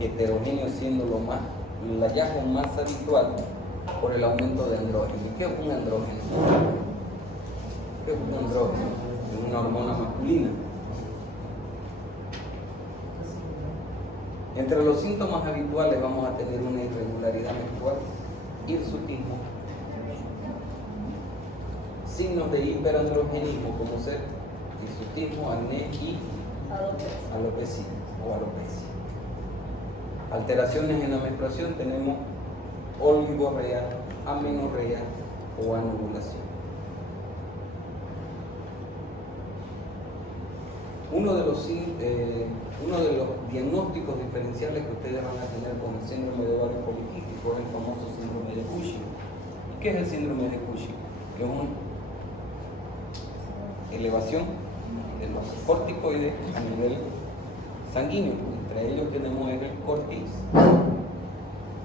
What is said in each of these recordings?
heterogéneo siendo el hallazgo más habitual por el aumento de andrógeno. ¿Y qué es un andrógeno? ¿Qué es un andrógeno? Es una hormona masculina. Entre los síntomas habituales vamos a tener una irregularidad menstrual, hirsutismo, signos de hiperandrogenismo como ser hirsutismo, acné y alopecia o alopecia. Alteraciones en la menstruación tenemos oligorrea, amenorrea o anovulación. Uno de los diagnósticos diferenciales que ustedes van a tener con el síndrome de ovario poliquístico es el famoso síndrome de Cushing. ¿Y qué es el síndrome de Cushing? Es una elevación de los corticoides a nivel sanguíneo. Entre ellos tenemos el cortisol.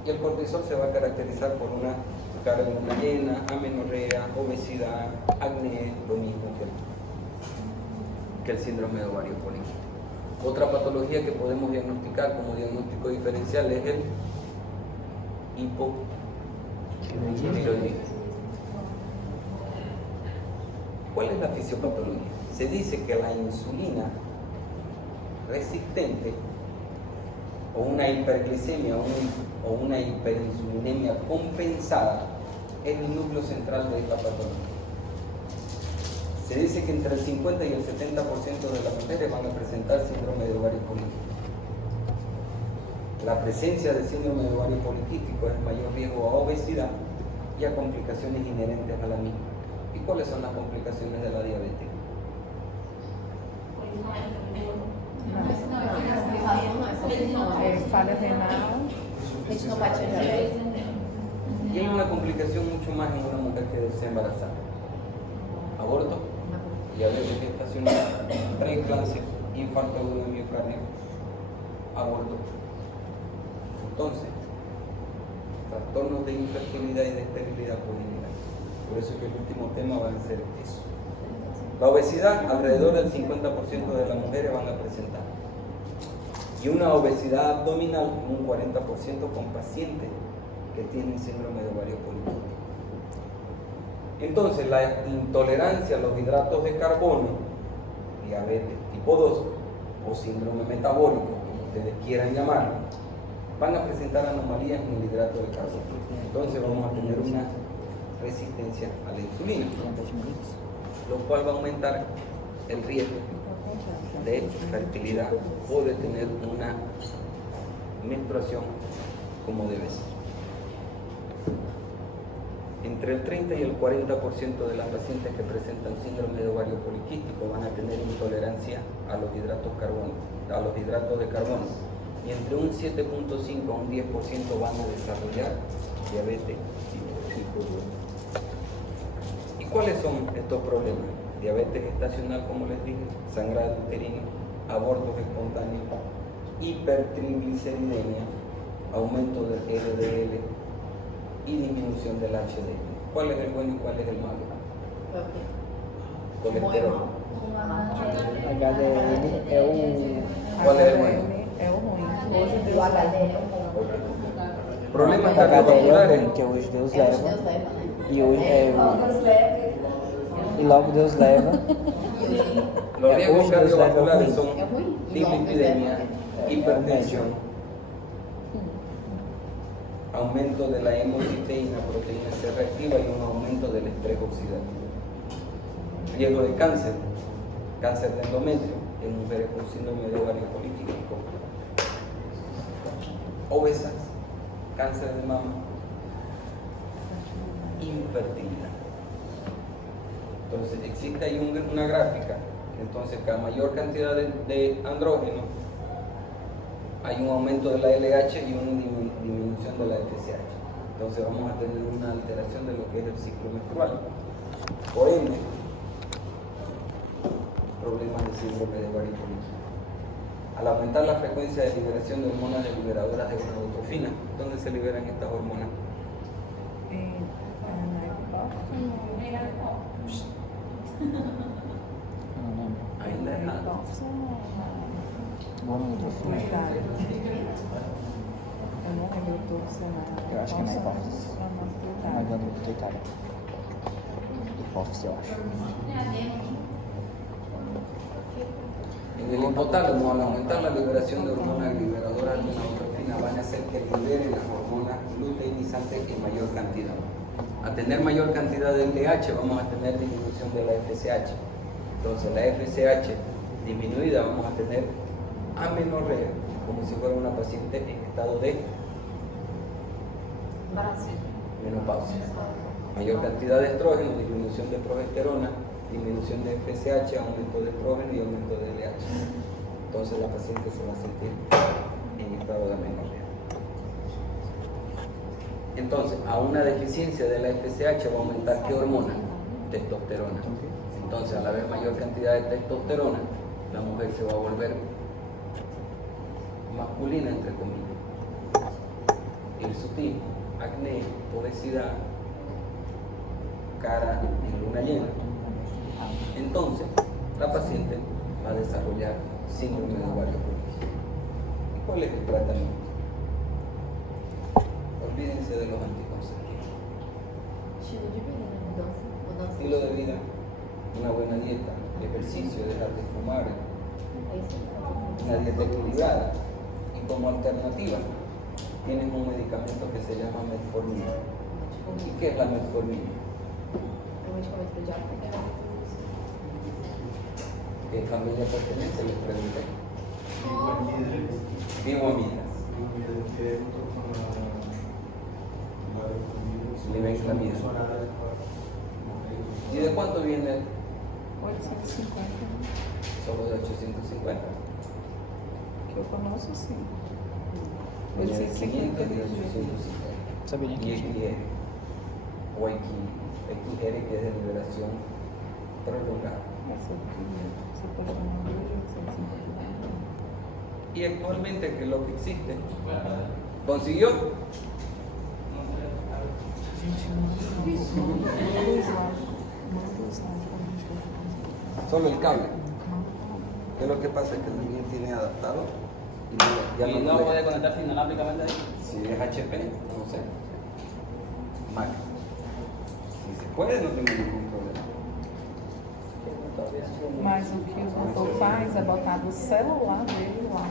Y el cortisol se va a caracterizar por una carga llena, amenorrea, obesidad, acné, lo mismo que el síndrome de ovario poliquístico. Otra patología que podemos diagnosticar como diagnóstico diferencial es el hipotiroidismo. ¿Cuál es la fisiopatología? Se dice que la insulina resistente o una hiperglicemia o una hiperinsulinemia compensada es el núcleo central de esta patología. Se dice que entre el 50 y el 70% de las mujeres van a presentar síndrome de ovario poliquístico. La presencia de síndrome de ovario poliquístico es mayor riesgo a obesidad y a complicaciones inherentes a la misma. ¿Y cuáles son las complicaciones de la diabetes? Falha renal, Y hay una complicación mucho más en una mujer que desea embarazar. Aborto, diabetes gestacional, preeclampsia, infarto agudo de miocardio, aborto. Entonces, trastornos de infertilidad y de esterilidad pueden llegar. Por eso es que el último tema va a ser eso. La obesidad, alrededor del 50% de las mujeres van a presentar. Y una obesidad abdominal, un 40% con pacientes que tienen síndrome de ovario poliquístico. Entonces, la intolerancia a los hidratos de carbono, diabetes tipo 2 o síndrome metabólico, como ustedes quieran llamarlo, van a presentar anomalías en el hidrato de carbono. Entonces vamos a tener una resistencia a la insulina, lo cual va a aumentar el riesgo de fertilidad o de tener una menstruación como debe ser. Entre el 30 y el 40% de las pacientes que presentan síndrome de ovario poliquístico van a tener intolerancia a los hidratos de carbono. Y entre un 7.5 a un 10% van a desarrollar diabetes tipo 2. ¿Y cuáles son estos problemas? Diabetes gestacional, como les dije, sangrado uterino, abortos espontáneos, hipertrigliceridemia, aumento del LDL y disminución del HDL. ¿Cuál es el bueno y cuál es el malo? Colesterol. HDL é o... ¿Cuál es el bueno? é o ruim. O HDL é o bom. Problemas HDL é o cardiovasculares. ruim, que hoje Deus É, hoje leva. Deus leva, né? E hoje é Deus leva. e logo Deus leva. Los riesgos Hoje Deus leva é o cardiovasculares ruim. son É ruim. dislipidemia, hipertensión, aumento de la hemociteína, proteína C reactiva y un aumento del estrés oxidativo. Riesgo de cáncer, cáncer de endometrio en mujeres con síndrome de ovario poliquístico, obesas, cáncer de mama, infertilidad. Entonces existe ahí una gráfica, entonces que a mayor cantidad de andrógeno hay un aumento de la LH y una disminución de la FSH. Entonces vamos a tener una alteración de lo que es el ciclo menstrual. Por ende, problemas de síndrome de ovario poliquístico. Al aumentar la frecuencia de liberación de hormonas liberadoras de gonadotrofina, ¿dónde se liberan estas hormonas? Não lembro. Ainda é nada. Vamos no fim. Eu acho que é na hipófise. Na glândula pituitária. Hipófise, eu acho. En el hipotálamo, al aumentar la liberación de hormonas liberadoras de una endorfina, van a hacer que liberen las hormonas luteinizantes en mayor cantidad. A tener mayor cantidad de LH vamos a tener disminución de la FSH. Entonces la FSH disminuida vamos a tener amenorrea, como si fuera una paciente en estado de menopausia. Mayor cantidad de estrógeno, disminución de progesterona, disminución de FSH, aumento de estrógeno y aumento de LH. Entonces la paciente se va a sentir en estado de amenorrea. Entonces, a una deficiencia de la FSH va a aumentar ¿qué hormona? Testosterona. Entonces, al haber mayor cantidad de testosterona, la mujer se va a volver masculina, entre comillas. Hirsutismo, acné, obesidad, cara en luna llena. Entonces, la paciente va a desarrollar síndrome de ovario poliquístico. ¿Y cuál es el tratamiento? Olvídense de los anticonceptivos. Estilo de vida, né? Mudança. Estilo de vida, una buena dieta, ejercicio, dejar de fumar, É isso. una dieta equilibrada. Y como alternativa, tienen un medicamento que se llama metformina. ¿Y qué es la metformina? É um medicamento pediátrico. ¿Qué familia pertenece? Les pregunté. Bioamidas. Libenclamida. ¿Y de cuánto viene? 850. Solo de 850. Que eu conheço, sim. Viene de 850 500 y de de 850. Sabia nem Y que tinha. XR. O XR, que es de liberación prolongada. Essa aqui, você pode tomar 2,850. Y actualmente, ¿qué es lo que existe? ¿Consiguió? 21. Manda os lados. Solo el cable. ¿Qué es lo que pasa? Es que el niño tiene adaptado y ya Y no puede- puede conectarse inalámbricamente ahí. Si es HP, no sé. Mac. Si se puede, no tengo ningún problema. Mas o que o doutor faz é botar do celular dele lá.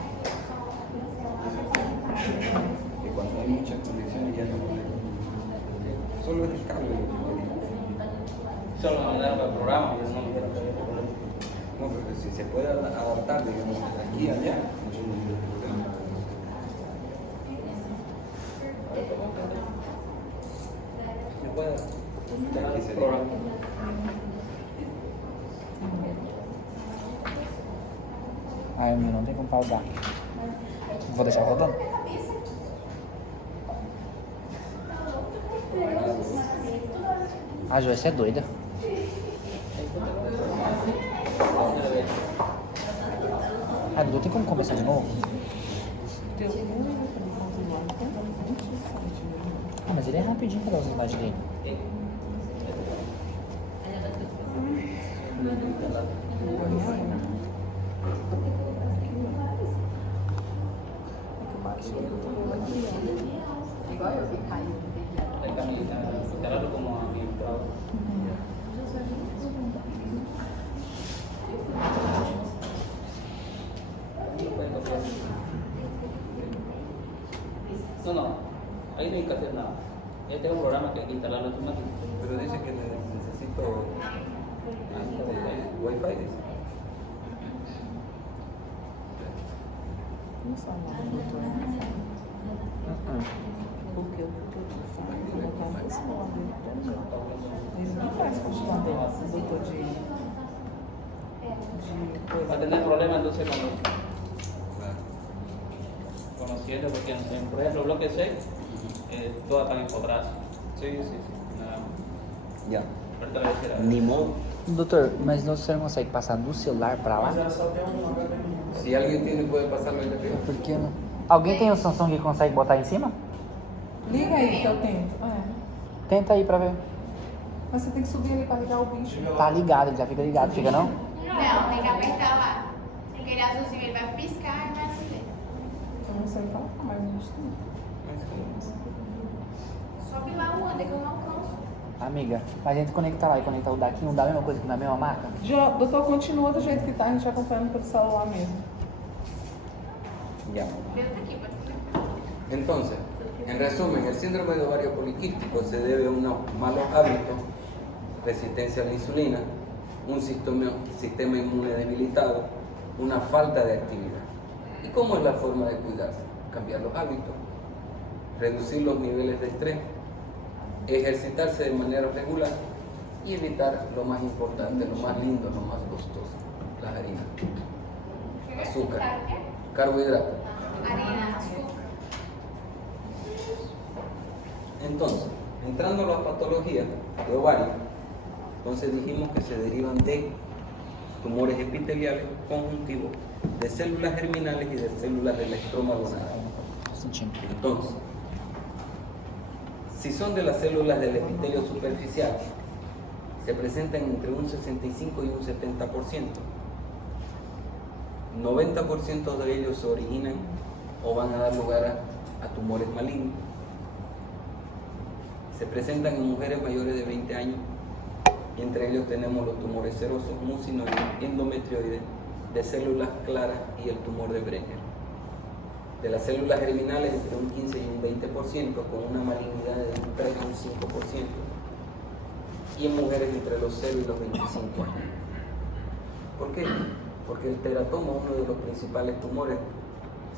Que cuando hay muchas conexiones ya no puede. Solo es el cable lo que quería. Solo me mandaron el programa y eso no me quiero. No, pero si se puede adaptar, digamos, aquí a allá, yo no tengo problema. ¿Me puede dejar Aquí el sería. programa? Ah, o meu não tem como pausar. Vou deixar rodando. A Joyce é doida. Ah, Dudu, tem como começar de novo? Teu único celular tem 27. Ah, mas ele é rapidinho pra dar os slides dele. Igual eu vi caindo. Está instalarlo como administrador. No, no, ahí no hay que hacer nada. Este es un programa que hay que instalarlo automático. Pero dice que necesito Wi-Fi. Dice. Não só não, doutor. Porque o que eu te falo, eu vou botar no celular dele pra mim. Ele não faz questão dele, doutor, de Va a coisa. tener problemas entonces cuando Claro. conociendo, porque por ejemplo, bloque 6, todas están empotradas. Sí, sí, sí. Nada más. Ya. Ahorita le voy a decir a Ni modo. Doutor, mas não, você não consegue passar do celular pra lá? Si alguien tiene, puede pasarlo el de Por que não? Alguém tem o Samsung que consegue botar em cima? Liga aí que eu tento. É. Tenta aí pra ver. Mas você tem que subir ali pra ligar o bicho. Tá ligado, ele já fica ligado, fica não? Não, tem que apertar lá. Aquele azulzinho ele vai piscar e vai acender. Eu não sei colocar, mas a gente tem. Sobe lá o Wander que eu não alcanço. Amiga, a gente conecta lá e conecta o daqui, não dá a mesma coisa que na mesma marca? Doutor, continua do jeito que tá, a gente acompanhando pelo celular mesmo. Ya. Dentro aqui, pode comer. Entonces, en resumen, el síndrome de ovario poliquístico se debe a unos malos hábitos, resistencia a la insulina, un sistema inmune debilitado, una falta de actividad. ¿Y cómo es la forma de cuidarse? Cambiar los hábitos, reducir los niveles de estrés, ejercitarse de manera regular y evitar lo más importante, lo más lindo, lo más gustoso, las harinas, azúcar, ¿Qué? carbohidratos. Harina, azúcar. Entonces, entrando a la patología de ovario, entonces dijimos que se derivan de tumores epiteliales conjuntivos, de células germinales y de células del estroma gonadal. Entonces, si son de las células del epitelio superficial, se presentan entre un 65 y un 70%. 90% de ellos se originan o van a dar lugar a tumores malignos. Se presentan en mujeres mayores de 20 años y entre ellos tenemos los tumores serosos, mucinoides, endometrioides, de células claras y el tumor de Brenner. De las células germinales entre un 15 y un 20%, con una malignidad de un 3 a un 5%, y en mujeres entre los 0 y los 25 años. ¿Por qué? Porque el teratoma, uno de los principales tumores,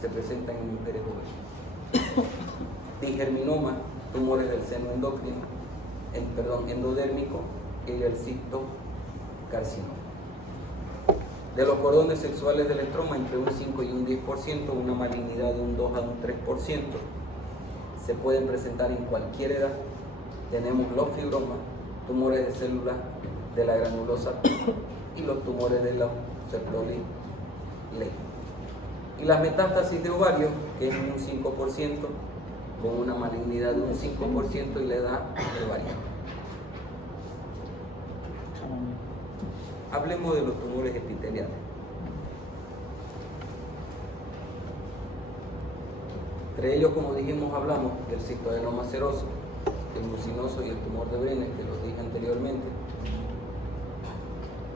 se presenta en mujeres jóvenes. Digerminoma, tumores del seno endocrino, endodérmico, y el cistocarcinoma. De los cordones sexuales del estroma, entre un 5 y un 10%, una malignidad de un 2 a un 3%, se pueden presentar en cualquier edad. Tenemos los fibromas, tumores de células de la granulosa y los tumores de la septolis ley. Y las metástasis de ovario, que es un 5%, con una malignidad de un 5% y la edad de varía. Hablemos de los tumores epiteliales. Entre ellos, como dijimos, hablamos del cistoadenoma seroso, el mucinoso y el tumor de Brenner, que los dije anteriormente.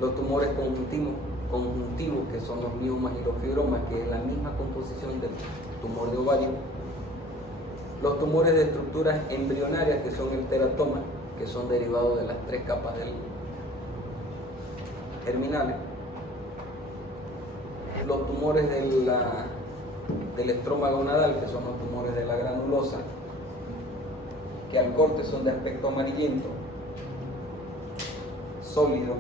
Los tumores conjuntivos, que son los miomas y los fibromas, que es la misma composición del tumor de ovario. Los tumores de estructuras embrionarias, que son el teratoma, que son derivados de las 3 capas germinales. Los tumores del estroma gonadal, que son los tumores de la granulosa, que al corte son de aspecto amarillento, sólido,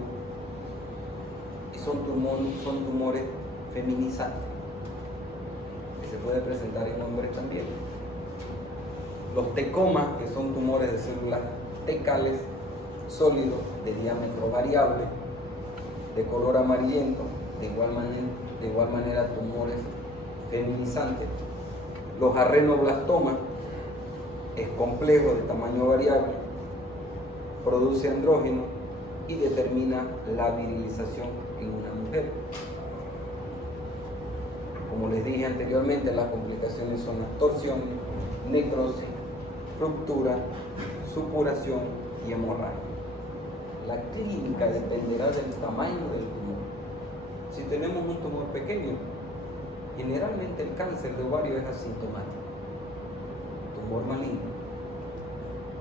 y son tumores feminizantes, que se puede presentar en hombres también. Los tecomas, que son tumores de células tecales, sólidos, de diámetro variable, de color amarillento, de igual manera tumores feminizantes. Los arrenoblastomas es complejo, de tamaño variable, produce andrógeno y determina la virilización en una mujer. Como les dije anteriormente, las complicaciones son las torsiones, necrosis, ruptura, supuración y hemorragia. La clínica dependerá del tamaño del tumor. Si tenemos un tumor pequeño, generalmente el cáncer de ovario es asintomático. Tumor maligno.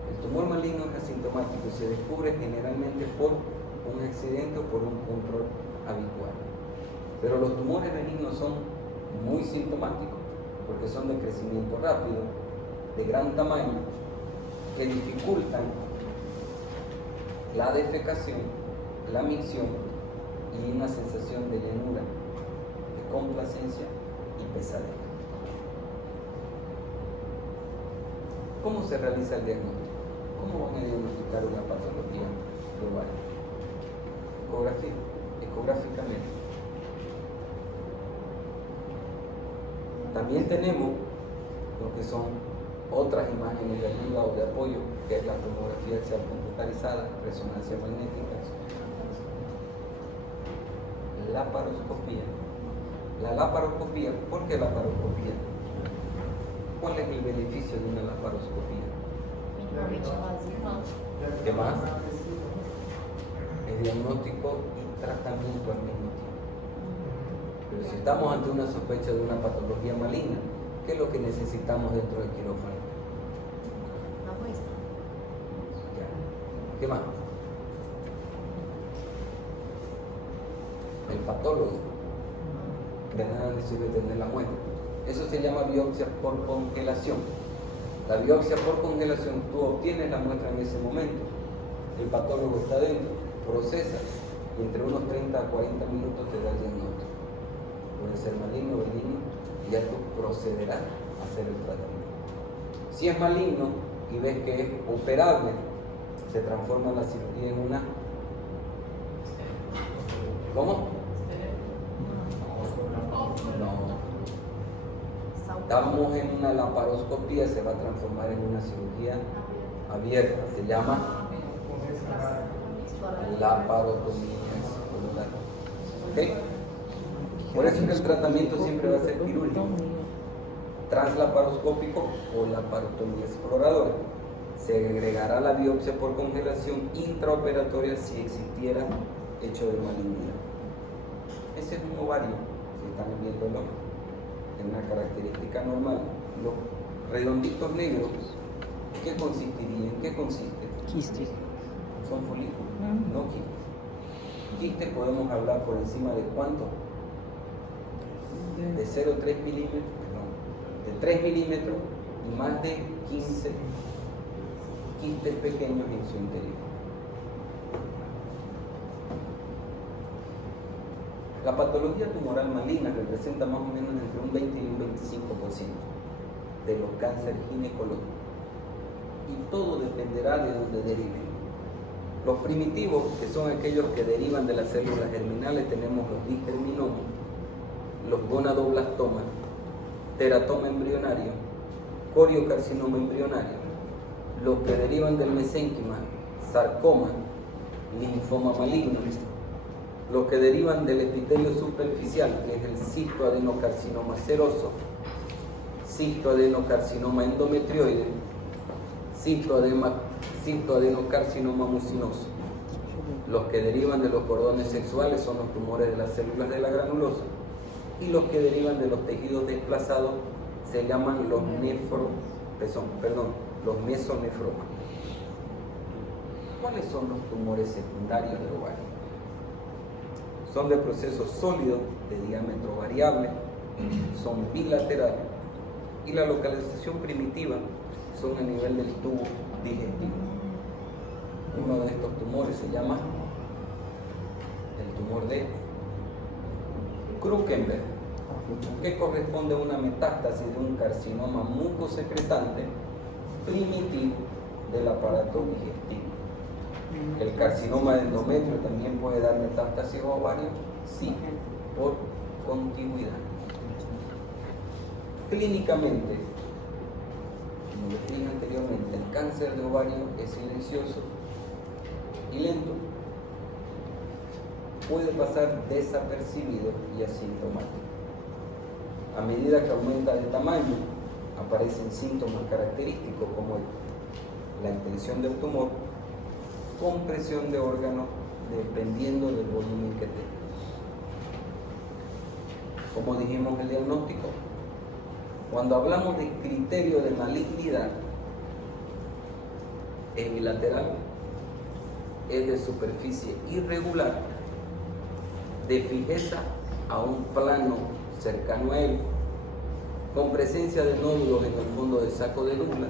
El tumor maligno es asintomático y se descubre generalmente por un accidente o por un control habitual. Pero los tumores benignos son muy sintomáticos porque son de crecimiento rápido, de gran tamaño, que dificultan la defecación, la micción y una sensación de llenura, de complacencia y pesadez. ¿Cómo se realiza el diagnóstico? ¿Cómo van a diagnosticar una patología de ovario? Ecográficamente. También tenemos lo que son otras imágenes de ayuda o de apoyo, que es la tomografía axial computarizada, resonancia magnética, laparoscopía. La laparoscopía, ¿por qué laparoscopía? ¿Cuál es el beneficio de una laparoscopía? Minimamente invasiva. ¿Qué más? Es diagnóstico y tratamiento al mismo tiempo. Pero si estamos ante una sospecha de una patología maligna, ¿qué es lo que necesitamos dentro del quirófano? Una muestra. Ya. ¿Qué más? El patólogo. De nada le sirve tener la muestra. Eso se llama biopsia por congelación. La biopsia por congelación, tú obtienes la muestra en ese momento, el patólogo está dentro, procesa y entre unos 30 a 40 minutos te da el diagnóstico. Puede ser maligno o benigno y ya tú procederás a hacer el tratamiento. Si es maligno y ves que es operable, se transforma la cirugía en una... ¿Cómo? No. Estamos en una laparoscopía, se va a transformar en una cirugía abierta. Se llama laparotomía escleral. ¿Ok? Por eso es que el tratamiento siempre va a ser quirúrgico, translaparoscópico o laparotomía exploradora. Se agregará la biopsia por congelación intraoperatoria si existiera hecho de malignidad. Ese es un ovario, si están viéndolo, en una característica normal. Los redonditos negros, ¿qué consistiría? ¿En qué consiste? Quistes. Son folículos, no quistes. Quistes podemos hablar por encima de cuánto? De 0,3 milímetros, perdón, de 3 milímetros y más de 15 quistes pequeños en su interior. La patología tumoral maligna representa más o menos entre un 20 y un 25% de los cánceres ginecológicos. Y todo dependerá de dónde deriven. Los primitivos, que son aquellos que derivan de las células germinales, tenemos los disgerminomas, los gonadoblastomas, teratoma embrionario, coriocarcinoma embrionario, los que derivan del mesénquima, sarcoma, linfoma maligno, los que derivan del epitelio superficial, que es el cistoadenocarcinoma seroso, cistoadenocarcinoma endometrioide, cistoadenocarcinoma mucinoso. Los que derivan de los cordones sexuales son los tumores de las células de la granulosa, y los que derivan de los tejidos desplazados se llaman los los mesonefromas. ¿Cuáles son los tumores secundarios del ovario? Son de proceso sólido, de diámetro variable, son bilaterales y la localización primitiva son a nivel del tubo digestivo. Uno de estos tumores se llama el tumor de Krukenberg, que corresponde a una metástasis de un carcinoma mucosecretante primitivo del aparato digestivo. ¿El carcinoma de endometrio también puede dar metástasis a ovario? Sí, por contigüidad. Clínicamente, como les dije anteriormente, el cáncer de ovario es silencioso y lento. Puede pasar desapercibido y asintomático. A medida que aumenta de tamaño, aparecen síntomas característicos como la extensión del tumor, compresión de órganos dependiendo del volumen que tenga. Como dijimos, el diagnóstico, cuando hablamos de criterio de malignidad, es bilateral, es de superficie irregular, de fijeza a un plano cercano a él, con presencia de nódulos en el fondo del saco de Douglas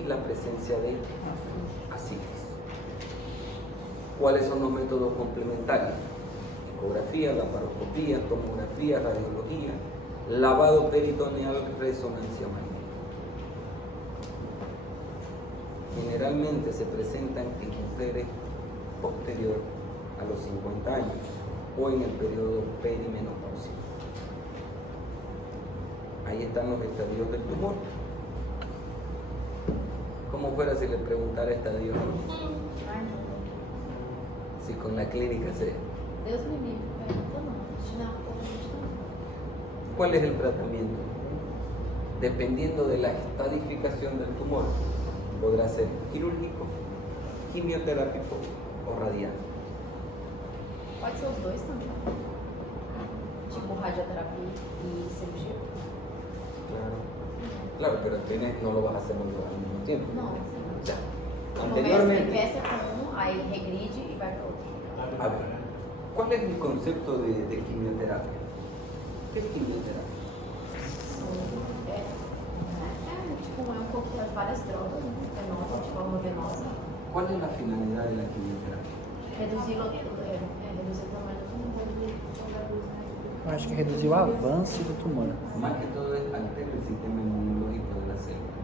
y la presencia de ascites. ¿Cuáles son los métodos complementarios? Ecografía, laparoscopía, tomografía, radiología, lavado peritoneal, resonancia magnética. Generalmente se presentan en mujeres posterior a los 50 años o en el periodo perimenopáusico. Ahí están los estadios del tumor. Como fuera si le preguntara estadio, si con la clínica se... Deus me livre, pergunta não. Chinelo, ¿Cuál es el tratamiento? dependiendo de la estadificación del tumor, podrá ser quirúrgico, quimioterápico o radial. Pode ser os dois também. Tipo radioterapia e cirurgia. Claro, pero no lo vas a hacer al mismo tiempo. Não. O sea, Começa anteriormente, com um, aí regride e vai para outro. a ver, ¿cuál es el concepto de quimioterapia? ¿Qué es quimioterapia? Tipo, é um pouco de várias drogas, né? Venosa, de forma venosa. ¿Cuál es la finalidad de la quimioterapia? Reduzir o tamanho do tumor. Eu acho que reduziu o avanço do tumor. Más que todo es altera el sistema inmunológico de la célula.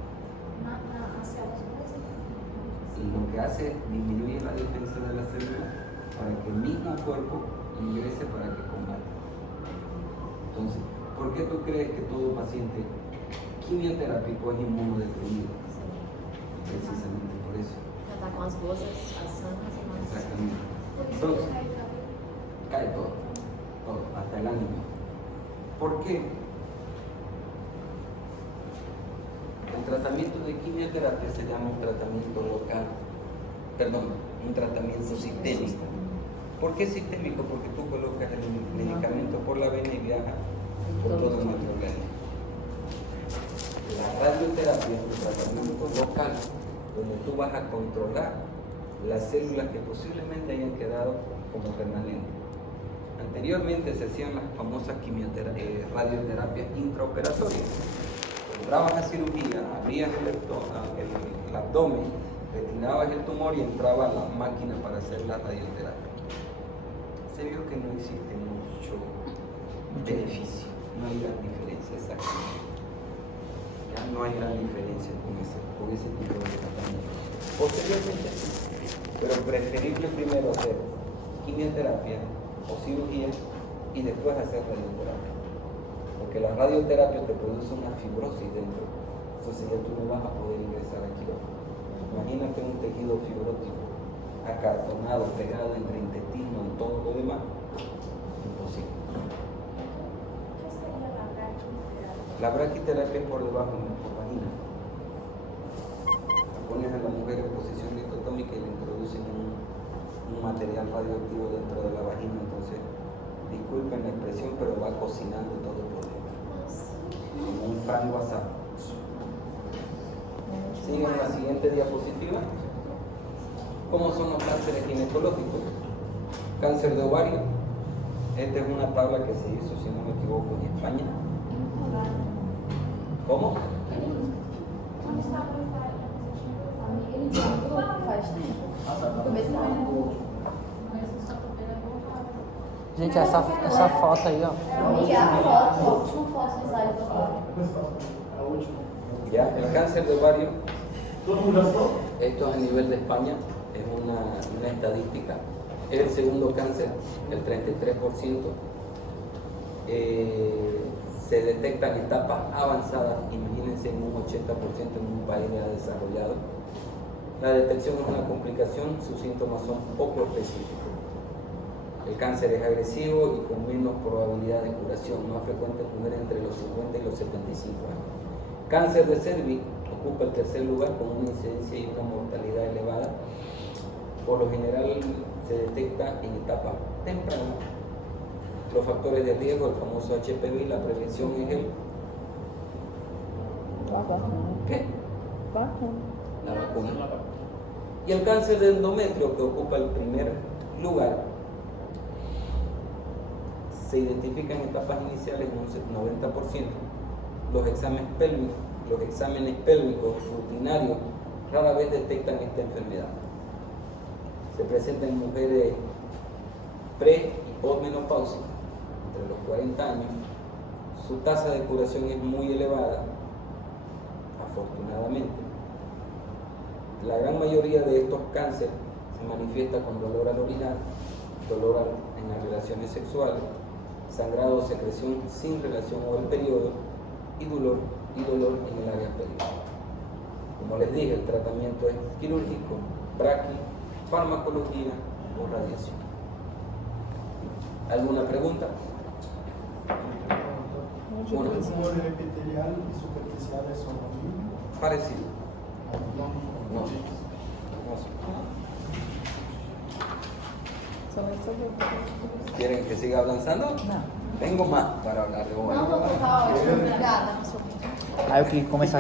Y lo que hace es disminuir la defensa de la célula para que el mismo cuerpo ingrese para que combata. Entonces, ¿por qué tú crees que todo paciente quimioterápico es inmunodeprimido? Precisamente por eso. Já tá com as boas, as sanas e mais. Exactamente. Entonces, cae todo, hasta el ánimo. ¿Por qué? El tratamiento de quimioterapia se llama un tratamiento local, un tratamiento sistémico. ¿Por qué sistémico? Porque tú colocas el medicamento por la vena y viaja por todo nuestro organismo. La radioterapia es un tratamiento local, donde tú vas a controlar las células que posiblemente hayan quedado como permanentes. Anteriormente se hacían las famosas radioterapias intraoperatorias. Entrabas a cirugía, abrías el abdomen, retirabas el tumor y entraba a la máquina para hacer la radioterapia. Se vio que no existe mucho beneficio, no hay gran diferencia exactamente. Ya no hay gran diferencia con ese tipo de tratamiento. Posteriormente sí, pero preferible primero hacer quimioterapia o cirugía y después hacer radioterapia. Porque la radioterapia te produce una fibrosis dentro, entonces ya tú no vas a poder ingresar al quirófano. Imagínate un tejido fibrótico acartonado, pegado entre intestino y todo lo demás, imposible. La braquiterapia es por debajo de la vagina. La pones a la mujer en posición dicotómica y le introducen un material radioactivo dentro de la vagina, entonces disculpen la expresión, pero va cocinando todo por dentro, como un frango asado. Siguen la siguiente diapositiva. ¿Cómo son los cánceres ginecológicos? Cáncer de ovario. Esta es una tabla que se hizo, si no me equivoco, en España. ¿Cómo? Faz tempo. Começo não. Gente, essa foto aí, ó. Amiga, a foto, a última foto do slide do lado. Ya, el cáncer de ovario, esto es a nivel de España, es una estadística. Es el segundo cáncer, el 33%. Se detecta en etapas avanzadas, imagínense en un 80% en un país ya desarrollado. La detección es una complicación, sus síntomas son poco específicos. El cáncer es agresivo y con menos probabilidad de curación, más frecuente tener entre los 50 y los 75 años. Cáncer de cervix ocupa el tercer lugar con una incidencia y una mortalidad elevada. Por lo general se detecta en etapa temprana. Los factores de riesgo, el famoso HPV, la prevención es el... ¿Qué? La vacuna. Y el cáncer de endometrio, que ocupa el primer lugar, se identifica en etapas iniciales en un 90%. Los exámenes pélvicos rutinarios rara vez detectan esta enfermedad. Se presenta en mujeres pre y postmenopáusicas, entre los 40 años. Su tasa de curación es muy elevada, afortunadamente. La gran mayoría de estos cánceres se manifiesta con dolor al orinar, dolor en las relaciones sexuales, sangrado o secreción sin relación o el periodo y dolor en el área pélvica. Como les dije, el tratamiento es quirúrgico, braqui, farmacología o radiación. ¿Alguna pregunta? Uno. múltiples. epitelial y superficiales son los mismos. Parecido. No. No. No sé. Son estos dos. ¿Quieren que siga avanzando? Não. Tengo más para hablar de Não, ovário. não, tá ótimo. Obrigada. Aí eu queria começar